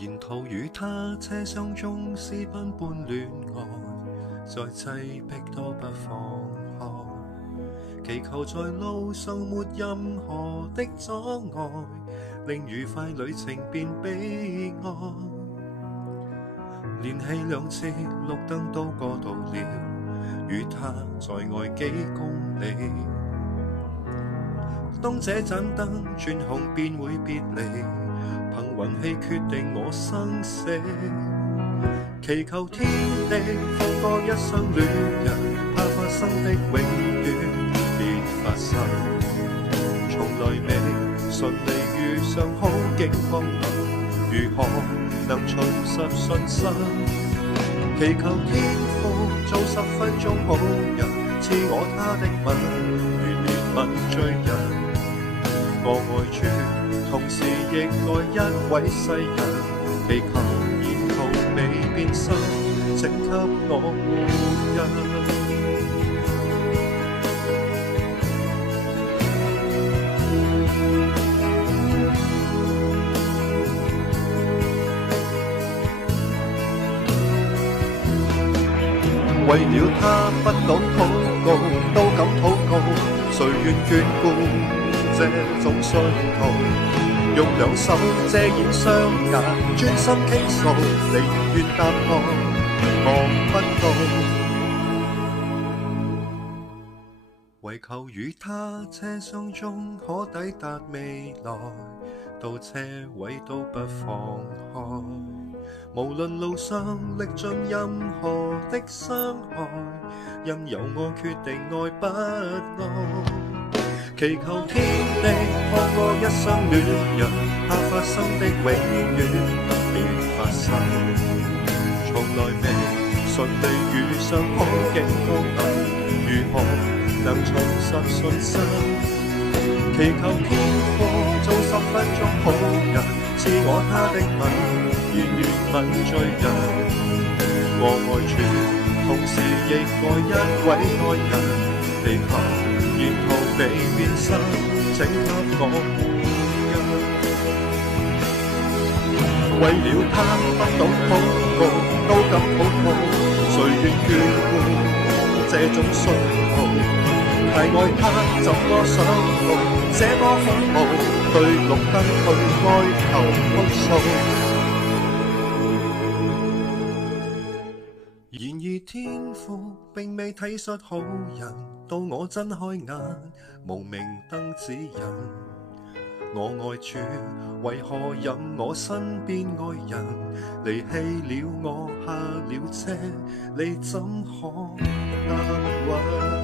沿途與他車廂中私奔般戀愛，再擠迫都不放開，祈求在路上沒任何的阻礙，令愉快旅程變悲哀。連續2次綠燈都過渡了，與他在外幾公里。當這盞燈轉紅便會別離，憑運氣決定我生死。祈求天地放過一雙戀人，怕發生的永遠別發生。從來未順利遇上好景荒謬，如何能重拾信心？祈求天父做10分鐘好人，賜我他的吻，如憐憫罪人。我愛主，同時亦愛一位世人，祈求沿途未變心，請給我護蔭。為了他不懂禱告，都敢禱告，誰願眷顧這種信徒？用2手遮掩雙眼，專心傾訴，離遠答案望不到。唯求與他車廂中可抵達未來，到車位都不放開。無論路上歷盡任何的傷害，任由我決定愛不愛。祈求天地放過一雙戀人，怕發生的永遠別發生。從來未順利遇上好景荒謬，如何能重拾信心？祈求天父做10分鐘好人，賜我他的吻，如憐憫罪人。我愛主，同時亦愛一位愛人，祈求沿途未變心，請給我護蔭。為了他不懂禱告，都敢禱告，誰願眷顧這種信徒？太愛他怎麼想到這麼恐怖，對綠燈去哀求哭訴。然而天父並未體恤好人，到我睜開眼，無明燈指引。我愛主，為何任我身邊愛人離棄了我，下了車，你怎可答允？